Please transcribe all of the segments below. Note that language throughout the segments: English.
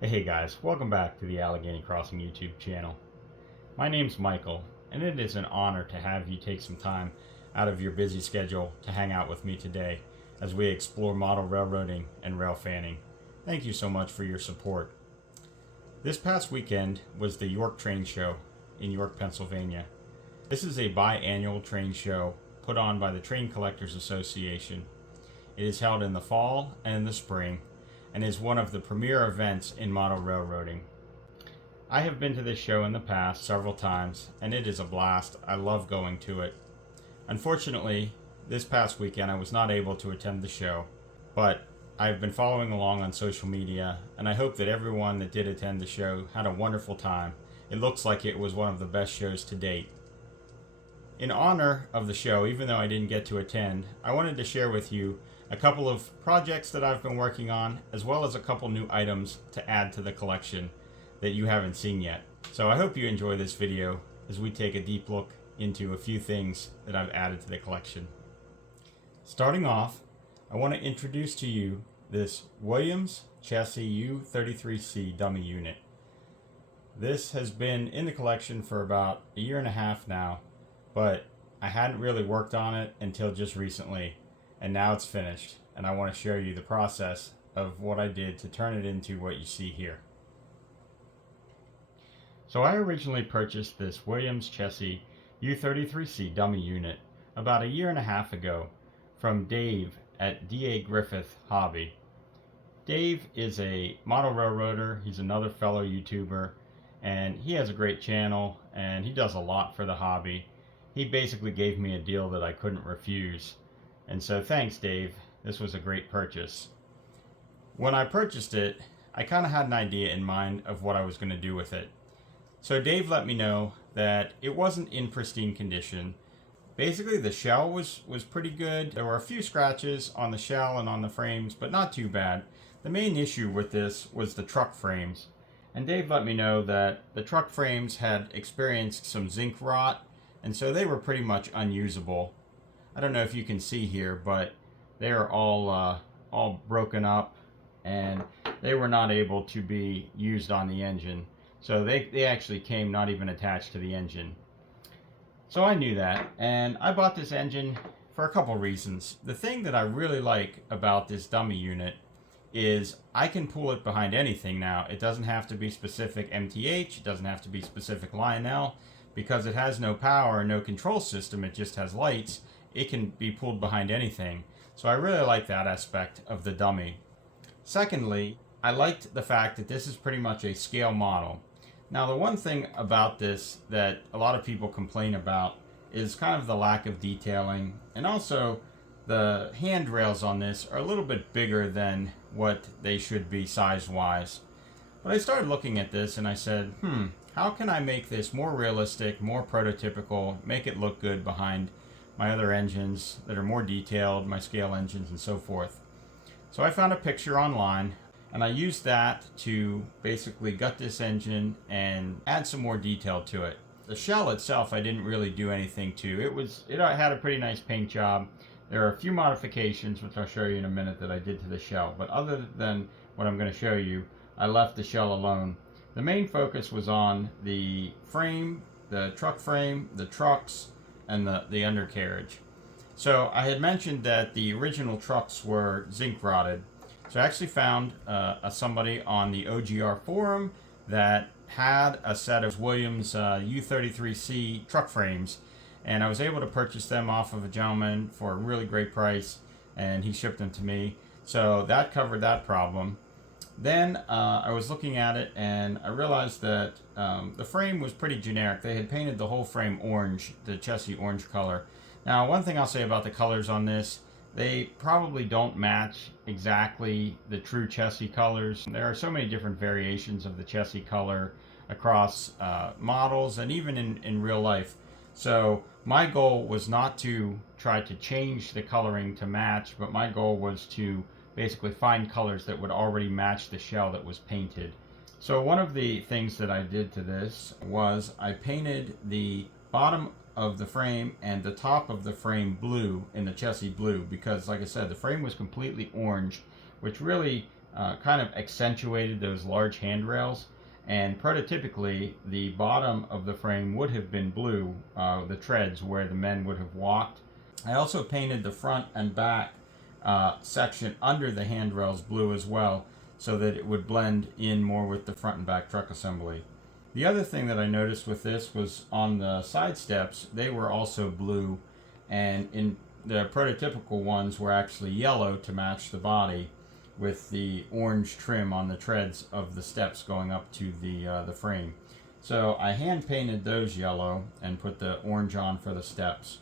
Hey guys, welcome back to the Allegheny Crossing YouTube channel. My name's Michael, and it is an honor to have you take some time out of your busy schedule to hang out with me today as we explore model railroading and rail fanning. Thank you so much for your support. This past weekend was the York Train Show in York, Pennsylvania. This is a biannual train show put on by the Train Collectors Association. It is held in the fall and in the spring and is one of the premier events in model railroading. I have been to this show in the past several times, and it is a blast. I love going to it. Unfortunately, this past weekend I was not able to attend the show, but I've been following along on social media, and I hope that everyone that did attend the show had a wonderful time. It looks like it was one of the best shows to date. In honor of the show, even though I didn't get to attend, I wanted to share with you a couple of projects that I've been working on, as well as a couple new items to add to the collection that you haven't seen yet. So I hope you enjoy this video as we take a deep look into a few things that I've added to the collection. Starting off, I want to introduce to you this Williams Chessie U33C dummy unit. This has been in the collection for about a year and a half now, but I hadn't really worked on it until just recently, and now it's finished, and I want to show you the process of what I did to turn it into what you see here. So I originally purchased this Williams Chessie U33C dummy unit about a year and a half ago from Dave at D.A. Griffith Hobby. Dave is a model railroader. He's another fellow YouTuber, and he has a great channel, and he does a lot for the hobby. He basically gave me a deal that I couldn't refuse. And so thanks, Dave. This was a great purchase. When I purchased it, I kind of had an idea in mind of what I was going to do with it. So Dave let me know that it wasn't in pristine condition. Basically, the shell was pretty good. There were a few scratches on the shell and on the frames, but not too bad. The main issue with this was the truck frames. And Dave let me know that the truck frames had experienced some zinc rot, and so they were pretty much unusable. I don't know if you can see here, but they are all broken up, and they were not able to be used on the engine. So they actually came not even attached to the engine. So I knew that, and I bought this engine for a couple reasons. The thing that I really like about this dummy unit is I can pull it behind anything now. It doesn't have to be specific MTH, it doesn't have to be specific Lionel, because it has no power, no control system, it just has lights. It can be pulled behind anything. So I really like that aspect of the dummy. Secondly, I liked the fact that this is pretty much a scale model. Now, the one thing about this that a lot of people complain about is kind of the lack of detailing, and also the handrails on this are a little bit bigger than what they should be size-wise. But I started looking at this and I said, how can I make this more realistic, more prototypical, make it look good behind my other engines that are more detailed, my scale engines and so forth. So I found a picture online, and I used that to basically gut this engine and add some more detail to it. The shell itself I didn't really do anything to. It had a pretty nice paint job. There are a few modifications, which I'll show you in a minute, that I did to the shell, but other than what I'm going to show you, I left the shell alone. The main focus was on the frame, the truck frame, the trucks, and the undercarriage. So I had mentioned that the original trucks were zinc rotted. So I actually found somebody on the OGR forum that had a set of Williams U33C truck frames, and I was able to purchase them off of a gentleman for a really great price, and he shipped them to me. So that covered that problem. Then I was looking at it, and I realized that the frame was pretty generic. They had painted the whole frame orange, the Chessie orange color. Now, one thing I'll say about the colors on this, they probably don't match exactly the true Chessie colors. There are so many different variations of the Chessie color across models and even in real life. So my goal was not to try to change the coloring to match, but my goal was to basically find colors that would already match the shell that was painted. So one of the things that I did to this was I painted the bottom of the frame and the top of the frame blue in the Chessie blue, because like I said, the frame was completely orange, which really kind of accentuated those large handrails. And prototypically, the bottom of the frame would have been blue, the treads where the men would have walked. I also painted the front and back section under the handrails blue as well, so that it would blend in more with the front and back truck assembly. The other thing that I noticed with this was on the side steps, they were also blue, and in the prototypical ones were actually yellow to match the body, with the orange trim on the treads of the steps going up to the frame. So I hand painted those yellow and put the orange on for the steps.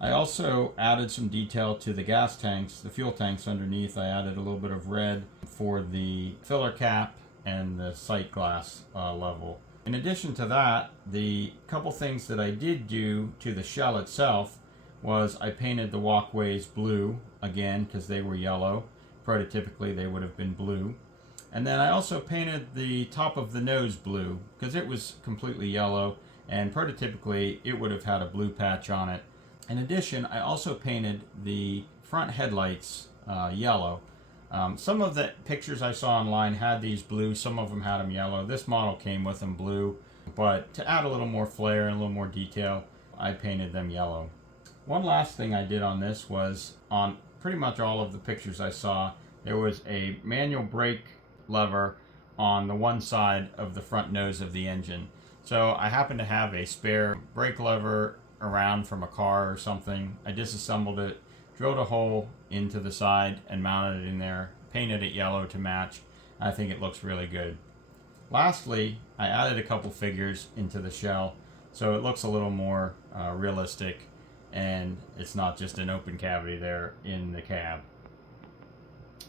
I also added some detail to the gas tanks, the fuel tanks underneath. I added a little bit of red for the filler cap and the sight glass level. In addition to that, the couple things that I did do to the shell itself was I painted the walkways blue again because they were yellow. Prototypically they would have been blue. And then I also painted the top of the nose blue because it was completely yellow, and prototypically it would have had a blue patch on it. In addition, I also painted the front headlights yellow. Some of the pictures I saw online had these blue, some of them had them yellow. This model came with them blue, but to add a little more flair and a little more detail, I painted them yellow. One last thing I did on this was on pretty much all of the pictures I saw, there was a manual brake lever on the one side of the front nose of the engine. So I happened to have a spare brake lever around from a car or something. I disassembled it, drilled a hole into the side and mounted it in there, painted it yellow to match. I think it looks really good. Lastly, I added a couple figures into the shell so it looks a little more realistic, and it's not just an open cavity there in the cab.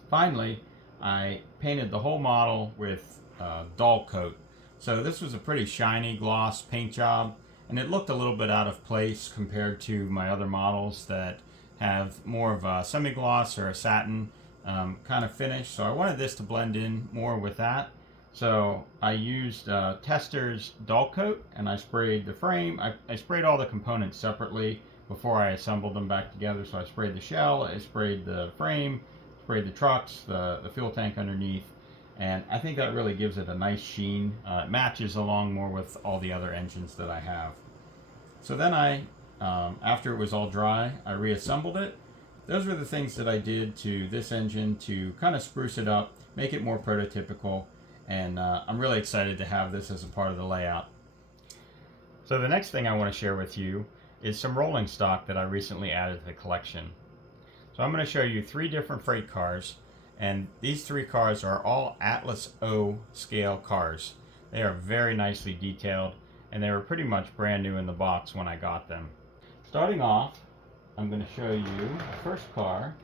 Finally, I painted the whole model with dull coat. So this was a pretty shiny gloss paint job, and it looked a little bit out of place compared to my other models that have more of a semi-gloss or a satin kind of finish. So I wanted this to blend in more with that. So I used Testors dull coat, and I sprayed the frame. I sprayed all the components separately before I assembled them back together. So I sprayed the shell, I sprayed the frame, sprayed the trucks, the fuel tank underneath, and I think that really gives it a nice sheen. It matches along more with all the other engines that I have. So then after it was all dry, I reassembled it. Those were the things that I did to this engine to kind of spruce it up, make it more prototypical, and I'm really excited to have this as a part of the layout. So the next thing I want to share with you is some rolling stock that I recently added to the collection. So I'm going to show you 3 different freight cars, and these 3 cars are all Atlas O scale cars. They are very nicely detailed, and they were pretty much brand new in the box when I got them. Starting off, I'm going to show you the first car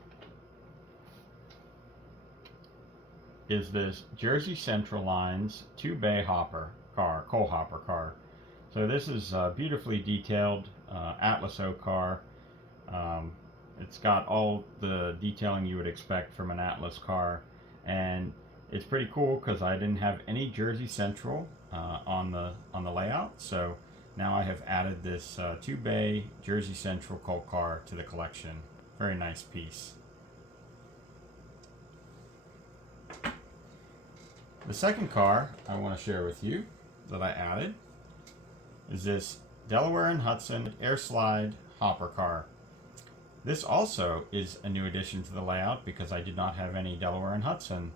is this Jersey Central Lines 2-bay hopper car, coal hopper car. So this is a beautifully detailed Atlas O car. It's got all the detailing you would expect from an Atlas car, and it's pretty cool because I didn't have any Jersey Central on the layout. So now I have added this 2-bay Jersey Central coal car to the collection. Very nice piece. The second car I want to share with you that I added is this Delaware and Hudson Air Slide hopper car. This also is a new addition to the layout because I did not have any Delaware and Hudson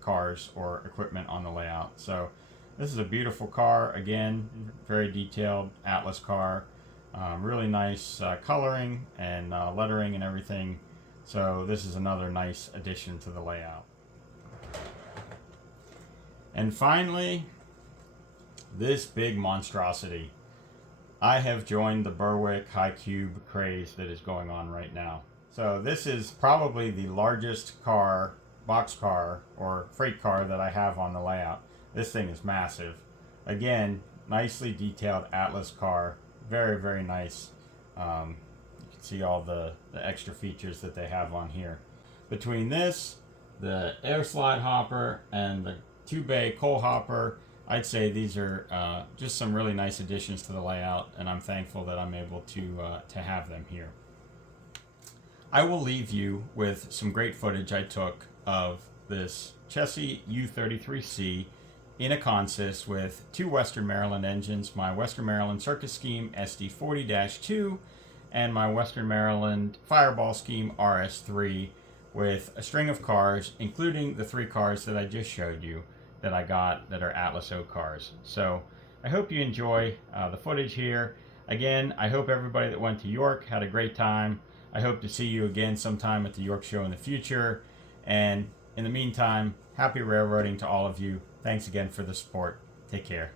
cars or equipment on the layout. So this is a beautiful car, again, very detailed Atlas car, really nice coloring and lettering and everything. So this is another nice addition to the layout. And finally, this big monstrosity. I have joined the Berwick High Cube craze that is going on right now. So this is probably the largest car, box car, or freight car that I have on the layout. This thing is massive. Again, nicely detailed Atlas car. Very, very nice. You can see all the extra features that they have on here. Between this, the air slide hopper, and the 2-bay coal hopper, I'd say these are just some really nice additions to the layout, and I'm thankful that I'm able to have them here. I will leave you with some great footage I took of this Chessie U33C in a consist with two Western Maryland engines, my Western Maryland Circus Scheme SD40-2 and my Western Maryland Fireball Scheme RS3, with a string of cars, including the 3 cars that I just showed you that I got that are Atlas O cars. So I hope you enjoy the footage here. Again, I hope everybody that went to York had a great time. I hope to see you again sometime at the York Show in the future. And in the meantime, happy railroading to all of you. Thanks again for the support. Take care.